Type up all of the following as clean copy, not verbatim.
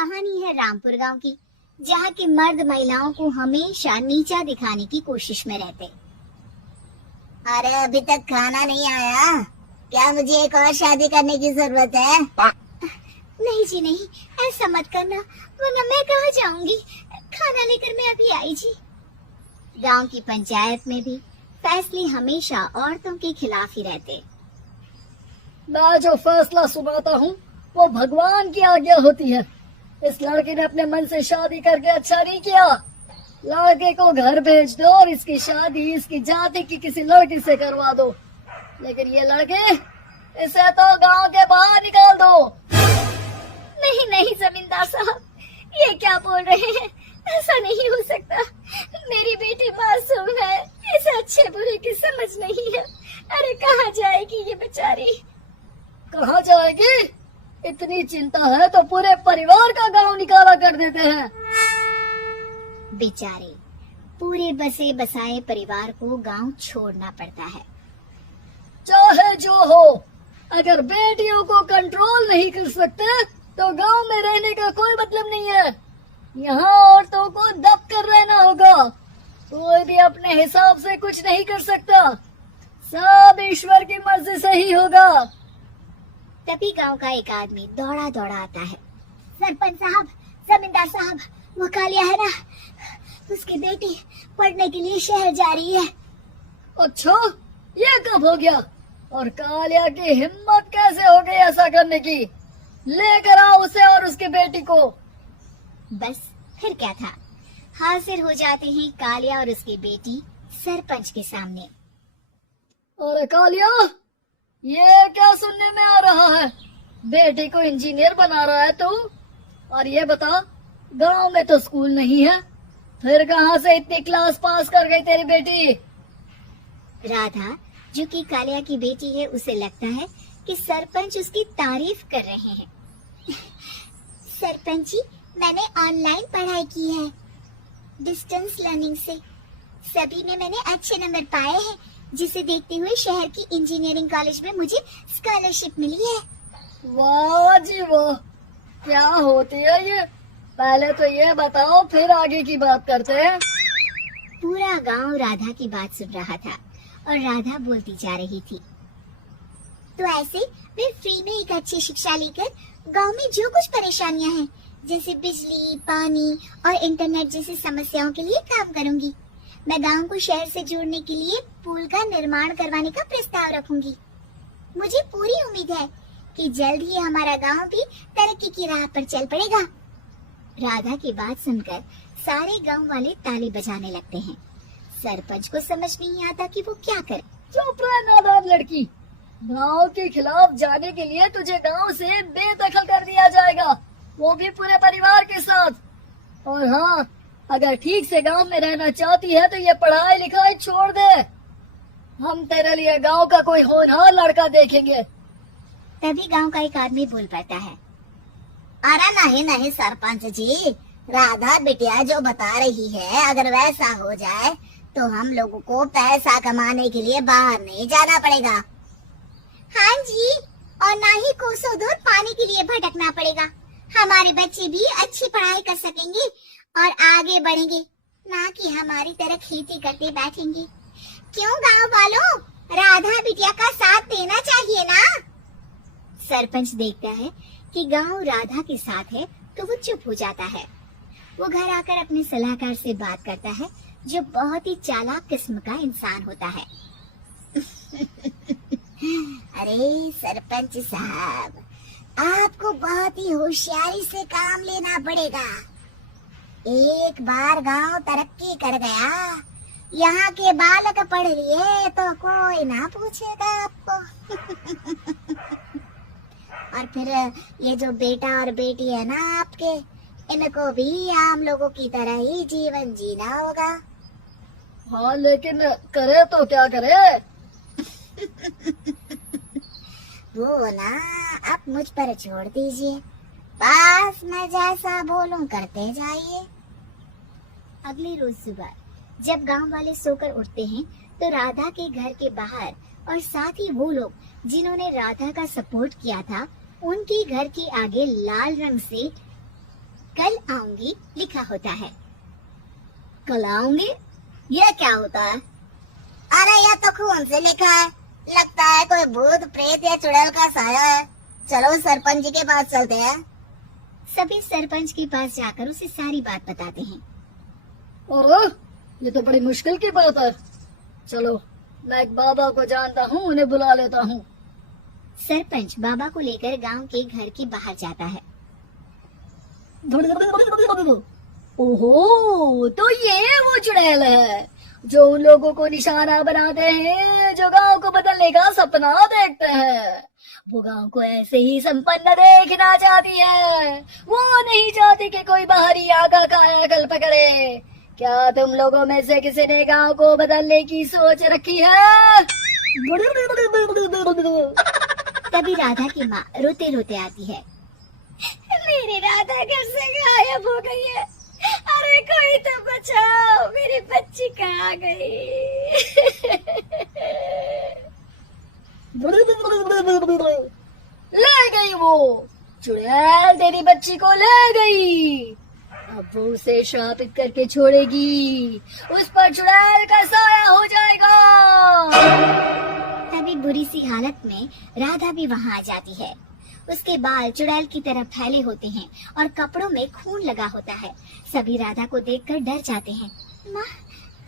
कहानी है रामपुर गांव की, जहाँ के मर्द महिलाओं को हमेशा नीचा दिखाने की कोशिश में रहते। अरे अभी तक खाना नहीं आया क्या? मुझे एक और शादी करने की जरूरत है। नहीं जी नहीं, ऐसा मत करना, वरना मैं कहाँ जाऊंगी। खाना लेकर मैं अभी आई जी। गांव की पंचायत में भी फैसले हमेशा औरतों के खिलाफ ही रहते। मैं जो फैसला सुनाता हूँ वो भगवान की आज्ञा होती है। इस लड़के ने अपने मन से शादी करके अच्छा नहीं किया। लड़के को घर भेज दो और इसकी शादी इसकी जाति की किसी लड़की से करवा दो। लेकिन ये लड़के, इसे तो गांव के बाहर निकाल दो। नहीं नहीं जमींदार साहब, ये क्या बोल रहे हैं? ऐसा नहीं हो सकता। मेरी बेटी मासूम है, इसे अच्छे बुरे की समझ नहीं है। अरे कहाँ जाएगी ये बेचारी? कहाँ जाएगी? इतनी चिंता है तो पूरे परिवार का गांव निकाला कर देते हैं। बेचारे पूरे बसे बसाए परिवार को गांव छोड़ना पड़ता है। चाहे जो हो, अगर बेटियों को कंट्रोल नहीं कर सकते तो गांव में रहने का कोई मतलब नहीं है। यहाँ औरतों को दब कर रहना होगा। कोई भी अपने हिसाब से कुछ नहीं कर सकता, सब ईश्वर की मर्जी से ही होगा। तभी गांव का एक आदमी दौड़ा दौड़ा आता है। सरपंच साहब, जमींदार साहब, वो कालिया है ना, उसकी बेटी पढ़ने के लिए शहर जा रही है। अच्छा, ये कब हो गया? और कालिया की हिम्मत कैसे हो गई ऐसा करने की? लेकर आओ उसे और उसकी बेटी को। बस फिर क्या था, हाजिर हो जाते हैं कालिया और उसकी बेटी सरपंच के सामने। अरे कालिया, ये क्या सुनने में आ रहा है? बेटी को इंजीनियर बना रहा है तू? और ये बता, गांव में तो स्कूल नहीं है, फिर कहाँ से इतनी क्लास पास कर गई तेरी बेटी? राधा, जो कि कालिया की बेटी है, उसे लगता है कि सरपंच उसकी तारीफ कर रहे हैं। सरपंच जी, मैंने ऑनलाइन पढ़ाई की है, डिस्टेंस लर्निंग से। सभी में मैंने अच्छे नंबर पाए हैं, जिसे देखते हुए शहर की इंजीनियरिंग कॉलेज में मुझे स्कॉलरशिप मिली है। वाह जी वाह, क्या होती है ये? पहले तो ये बताओ, फिर आगे की बात करते हैं। पूरा गांव राधा की बात सुन रहा था और राधा बोलती जा रही थी। तो ऐसे मैं फ्री में एक अच्छी शिक्षा लेकर गांव में जो कुछ परेशानियां हैं, जैसे बिजली, पानी और इंटरनेट जैसी समस्याओं के लिए काम करूंगी। मैं गांव को शहर से जोड़ने के लिए पुल का निर्माण करवाने का प्रस्ताव रखूंगी। मुझे पूरी उम्मीद है कि जल्द ही हमारा गांव भी तरक्की की राह पर चल पड़ेगा। राधा की बात सुनकर सारे गांव वाले ताली बजाने लगते हैं। सरपंच को समझ नहीं आता कि वो क्या करे। चुप रह नादान लड़की, गांव के खिलाफ जाने के लिए तुझे गांव से बेदखल कर दिया जाएगा, वो भी पूरे परिवार के साथ। और हाँ, अगर ठीक से गांव में रहना चाहती है तो ये पढ़ाई लिखाई छोड़ दे। हम तेरे लिए गांव का कोई होनहार लड़का देखेंगे। तभी गांव का एक आदमी बोल पड़ता है। अरे नहीं नहीं सरपंच जी, राधा बिटिया जो बता रही है, अगर वैसा हो जाए तो हम लोगों को पैसा कमाने के लिए बाहर नहीं जाना पड़ेगा। हाँ जी, और ना ही कोसों दूर पानी के लिए भटकना पड़ेगा। हमारे बच्चे भी अच्छी पढ़ाई कर सकेंगे और आगे बढ़ेंगे, ना कि हमारी तरह खेती करते बैठेंगे। क्यों गांव वालों, राधा बिटिया का साथ देना चाहिए ना। सरपंच देखता है कि गांव राधा के साथ है तो वो चुप हो जाता है। वो घर आकर अपने सलाहकार से बात करता है, जो बहुत ही चालाक किस्म का इंसान होता है। अरे सरपंच साहब, आपको बहुत ही होशियारी से काम लेना पड़ेगा। एक बार गांव तरक्की कर गया, यहाँ के बालक पढ़ लिए तो कोई ना पूछेगा आपको। और फिर ये जो बेटा और बेटी है ना आपके, इनको भी आम लोगों की तरह ही जीवन जीना होगा। हाँ, लेकिन करे तो क्या करे? वो ना आप मुझ पर छोड़ दीजिए, बस मैं जैसा बोलूं करते जाइए। अगले रोज सुबह जब गांव वाले सोकर उठते हैं तो राधा के घर के बाहर और साथ ही वो लोग जिन्होंने राधा का सपोर्ट किया था, उनके घर के आगे लाल रंग से कल आऊंगी लिखा होता है। कल आऊंगी, यह क्या होता है? अरे यह तो खून से लिखा है, लगता है कोई भूत प्रेत या चुड़ैल का साया है। चलो सरपंच जी के पास चलते हैं। सभी सरपंच के पास जाकर उसे सारी बात बताते हैं। और ये तो बड़ी मुश्किल की बात है। चलो, मैं एक बाबा को जानता हूँ, उन्हें बुला लेता हूँ। सरपंच बाबा को लेकर गांव के घर के बाहर जाता है। ओहो, तो ये वो चुड़ैल है जो उन लोगों को निशाना बनाते हैं जो गांव को बदलने का सपना देखते हैं। वो गांव को ऐसे ही संपन्न देखना चाहती है, वो नहीं चाहती कि कोई बाहरी आका कायाकल्प करे। क्या तुम लोगों में से किसी ने गांव को बदलने की सोच रखी है? तभी राधा की माँ रोते रोते आती है। मेरी राधा घर से गायब हो गई है। अरे कोई तो बचाओ, मेरी बच्ची कहाँ गई? ले गई वो चुड़ैल, तेरी बच्ची को ले गई। अब वो उसे शापित करके छोड़ेगी, उस पर चुड़ैल का साया हो जाएगा। तभी बुरी सी हालत में राधा भी वहाँ आ जाती है। उसके बाल चुड़ैल की तरह फैले होते हैं और कपड़ों में खून लगा होता है। सभी राधा को देखकर डर जाते हैं। माँ,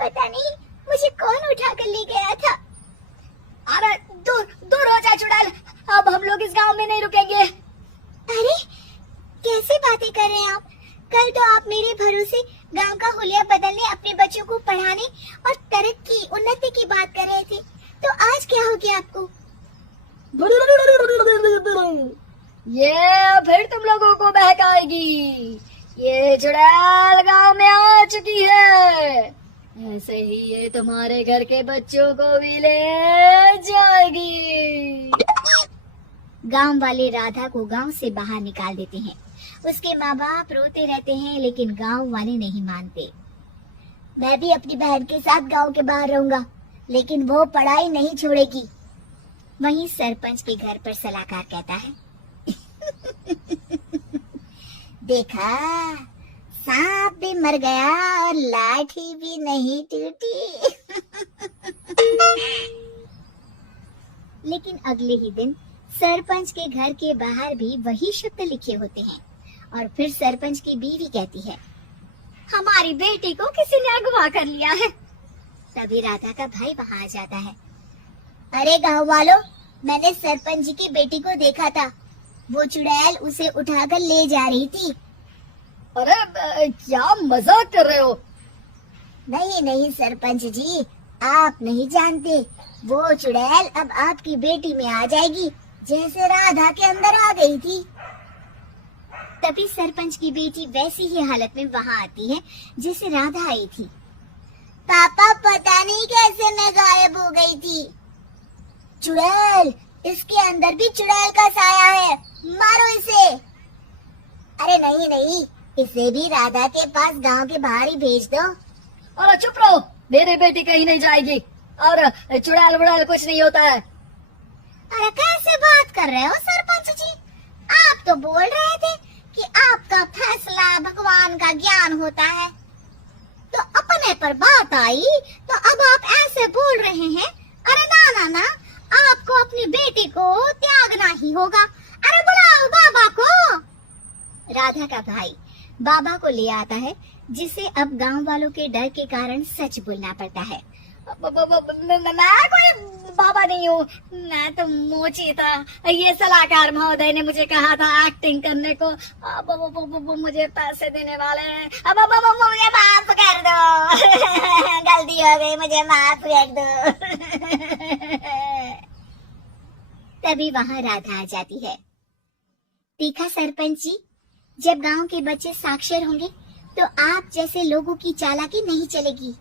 पता नहीं मुझे कौन उठा कर ले गया था। अरे दूर दूर हो जा चुड़ैल, अब हम लोग इस गांव में नहीं रुकेंगे। अरे कैसे बातें कर रहे हैं आप? कल तो आप मेरे भरोसे गांव का हुलिया बदलने, अपने बच्चों को पढ़ाने और तरक्की उन्नति की बात कर रहे थे, तो आज क्या हो गया आपको? ये फिर तुम लोगों को बहकाएगी। ये चुड़ैल गांव में आ चुकी है, ऐसे ही ये तुम्हारे घर के बच्चों को भी ले जाएगी। गांव वाले राधा को गांव से बाहर निकाल देते हैं। उसके माँ बाप रोते रहते हैं, लेकिन गांव वाले नहीं मानते। मैं भी अपनी बहन के साथ गांव के बाहर रहूंगा, लेकिन वो पढ़ाई नहीं छोड़ेगी। वहीं सरपंच के घर पर सलाहकार कहता है। देखा, सांप भी मर गया और लाठी भी नहीं टूटी। लेकिन अगले ही दिन सरपंच के घर के बाहर भी वही शब्द लिखे होते हैं। और फिर सरपंच की बीवी कहती है, हमारी बेटी को किसी ने अगवा कर लिया है। तभी राधा का भाई वहाँ आ जाता है। अरे गांव वालों, मैंने सरपंच जी की बेटी को देखा था। वो चुड़ैल उसे उठाकर ले जा रही थी। अरे क्या मजाक कर रहे हो? नहीं नहीं सरपंच जी, आप नहीं जानते। वो चुड़ैल अब आपकी बेटी में आ जाएगी, जैसे राधा के अंदर आ गई थी। तभी सरपंच की बेटी वैसी ही हालत में वहाँ आती है जैसे राधा आई थी। पापा, पता नहीं कैसे मैं गायब हो गई थी। चुड़ैल, इसके अंदर भी चुड़ैल का साया है, मारो इसे। अरे नहीं नहीं, इसे भी राधा के पास गांव के बाहर ही भेज दो। अरे चुप रहो, मेरी बेटी कहीं नहीं जाएगी और चुड़ैल वुड़ैल कुछ नहीं होता है। अरे कैसे बात कर रहे हो सरपंच जी? आप तो बोल रहे थे कि आपका फैसला भगवान का ज्ञान होता है, तो अपने पर बात आई तो अब आप ऐसे बोल रहे हैं। अरे ना ना ना, आपको अपनी बेटी को त्यागना ही होगा। अरे बुलाओ बाबा को। राधा का भाई बाबा को ले आता है, जिसे अब गांव वालों के डर के कारण सच बोलना पड़ता है। मैं कोई बाबा नहीं हूँ, मैं तो मोची था। ये सलाहकार महोदय ने मुझे कहा था एक्टिंग करने को। अब मुझे पैसे देने वाले हैं। अब मुझे माफ कर दो। गलती हो गई, मुझे माफ कर दो। तभी वहाँ राधा आ जाती है। देखा सरपंच जी, जब गांव के बच्चे साक्षर होंगे तो आप जैसे लोगों की चालाकी नहीं चलेगी।